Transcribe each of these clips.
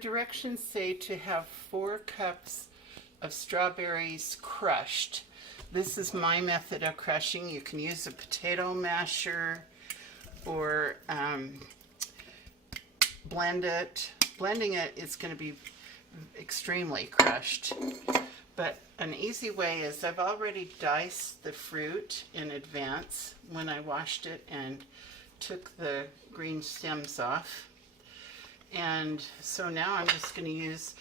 directions say to have 4 cups of strawberries crushed. This is my method of crushing. You can use a potato masher or blend it. Blending it is going to be extremely crushed. But an easy way is I've already diced the fruit in advance when I washed it and took the green stems off. And so now I'm just going to use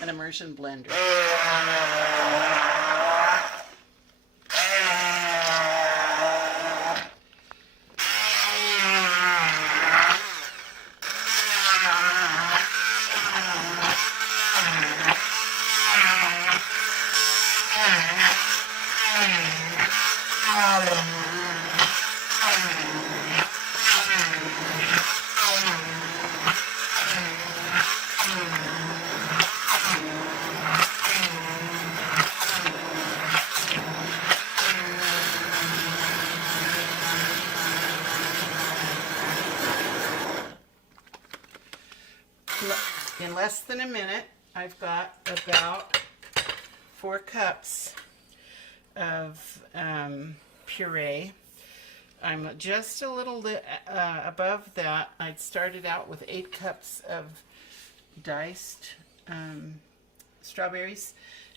an immersion blender. In less than a minute, I've got about 4 cups of puree. I'm just a little above that. I'd started out with 8 cups of diced strawberries,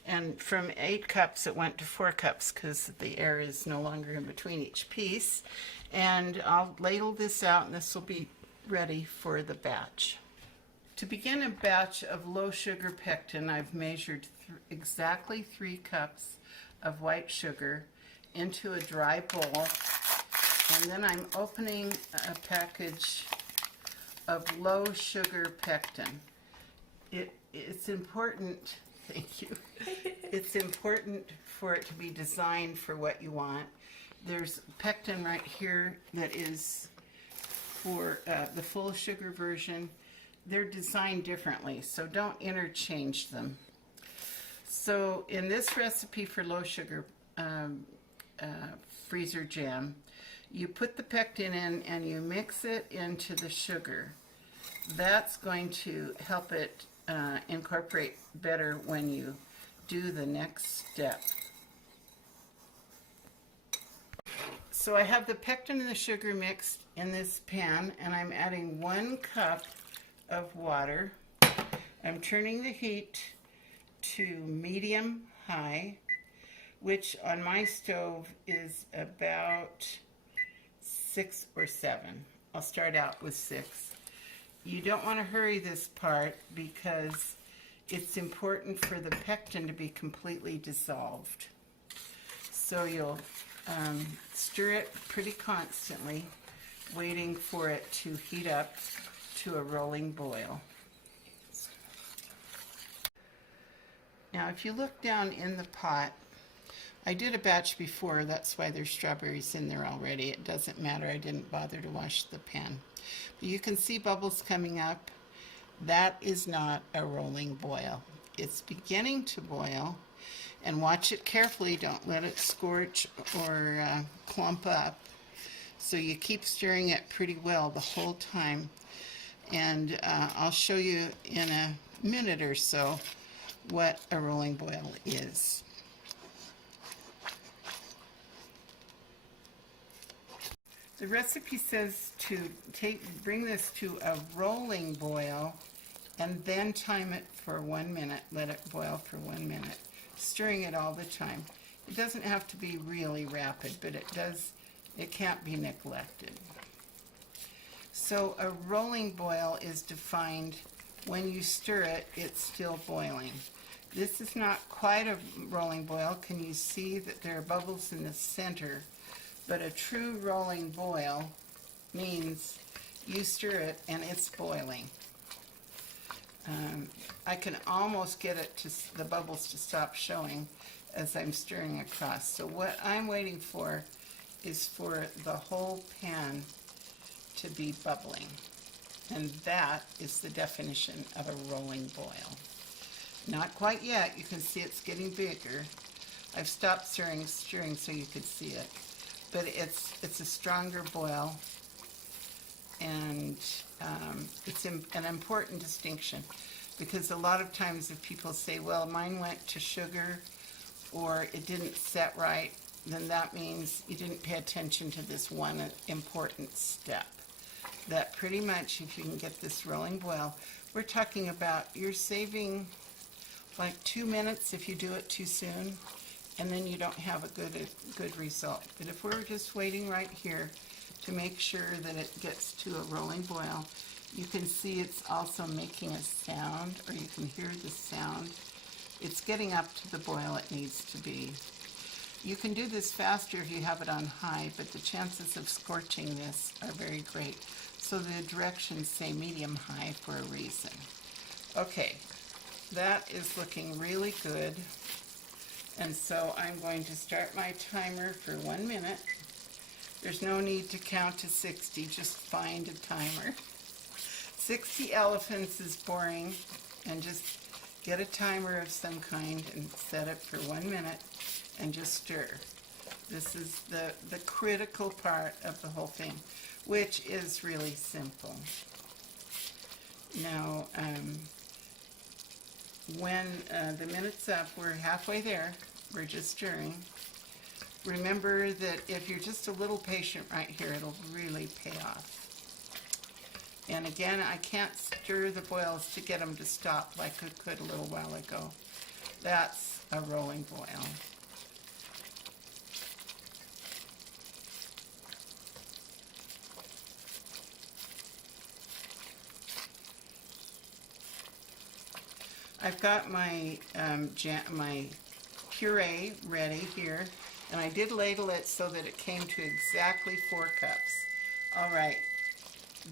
and from 8 cups it went to 4 cups because the air is no longer in between each piece. And I'll ladle this out, and this will be ready for the batch. To begin a batch of low sugar pectin, I've measured exactly 3 cups of white sugar into a dry bowl, and then I'm opening a package of low sugar pectin. It's important, thank you, it's important for it to be designed for what you want. There's pectin right here that is for the full sugar version. They're designed differently, so don't interchange them. So in this recipe for low sugar freezer jam, you put the pectin in and you mix it into the sugar. That's going to help it incorporate better when you do the next step. So I have the pectin and the sugar mixed in this pan, and I'm adding 1 cup of water. I'm turning the heat to medium high, which on my stove is about 6 or 7. I'll start out with 6. You don't want to hurry this part because it's important for the pectin to be completely dissolved. So you'll stir it pretty constantly, waiting for it to heat up to a rolling boil. Now if you look down in the pot, I did a batch before, that's why there's strawberries in there already. It doesn't matter, I didn't bother to wash the pan. But you can see bubbles coming up. That is not a rolling boil. It's beginning to boil, and watch it carefully, don't let it scorch or clump up. So you keep stirring it pretty well the whole time. And I'll show you in a minute or so what a rolling boil is. The recipe says to bring this to a rolling boil and then time it for 1 minute. Let it boil for 1 minute, stirring it all the time. It doesn't have to be really rapid, but it can't be neglected. So a rolling boil is defined when you stir it, it's still boiling. This is not quite a rolling boil. Can you see that there are bubbles in the center? But a true rolling boil means you stir it and it's boiling. I can almost get it the bubbles to stop showing as I'm stirring across. So what I'm waiting for is for the whole pan to be bubbling. And that is the definition of a rolling boil. Not quite yet. You can see it's getting bigger. I've stopped stirring so you could see it. But it's a stronger boil, and It's an important distinction, because a lot of times if people say, well, mine went to sugar or it didn't set right, then that means you didn't pay attention to this one important step. That pretty much, if you can get this rolling boil, we're talking about you're saving like 2 minutes if you do it too soon, and then you don't have a good result. But if we're just waiting right here to make sure that it gets to a rolling boil, you can see it's also making a sound, or you can hear the sound. It's getting up to the boil it needs to be. You can do this faster if you have it on high, but the chances of scorching this are very great. So the directions say medium-high for a reason. Okay, that is looking really good. And so I'm going to start my timer for 1 minute. There's no need to count to 60, just find a timer. 60 elephants is boring, and just get a timer of some kind and set it for 1 minute and just stir. This is the critical part of the whole thing, which is really simple. Now, when the minute's up, we're halfway there. We're just stirring. Remember that if you're just a little patient right here, it'll really pay off. And again, I can't stir the boils to get them to stop like I could a little while ago. That's a rolling boil. I've got my my puree ready here, and I did ladle it so that it came to exactly 4 cups. All right,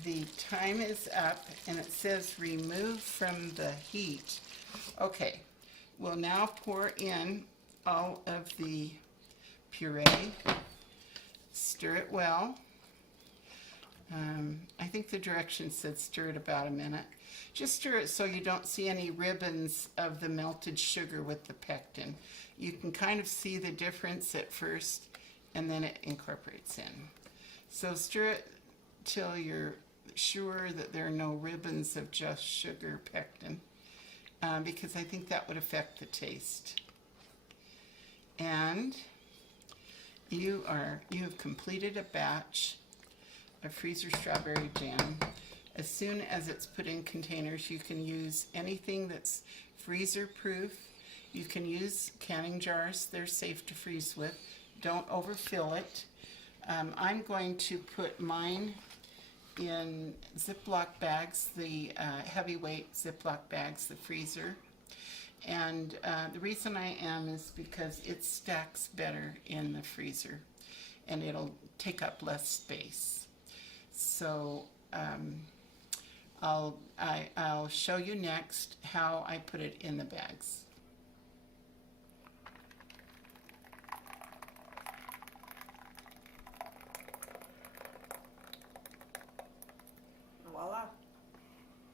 the time is up, and it says remove from the heat. Okay, we'll now pour in all of the puree, stir it well. I think the directions said stir it about a minute. Just stir it so you don't see any ribbons of the melted sugar with the pectin. You can kind of see the difference at first, and then it incorporates in. So stir it till you're sure that there are no ribbons of just sugar pectin, because I think that would affect the taste. And you have completed a batch of freezer strawberry jam. As soon as it's put in containers, you can use anything that's freezer proof. You can use canning jars. They're safe to freeze with. Don't overfill it. I'm going to put mine in Ziploc bags, the heavyweight Ziploc bags, the freezer. And the reason I am is because it stacks better in the freezer, and it'll take up less space. So I'll show you next how I put it in the bags. Voila.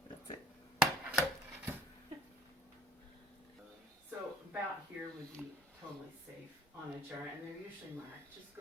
That's it. So about here would be totally safe on a jar, and they're usually marked. Just go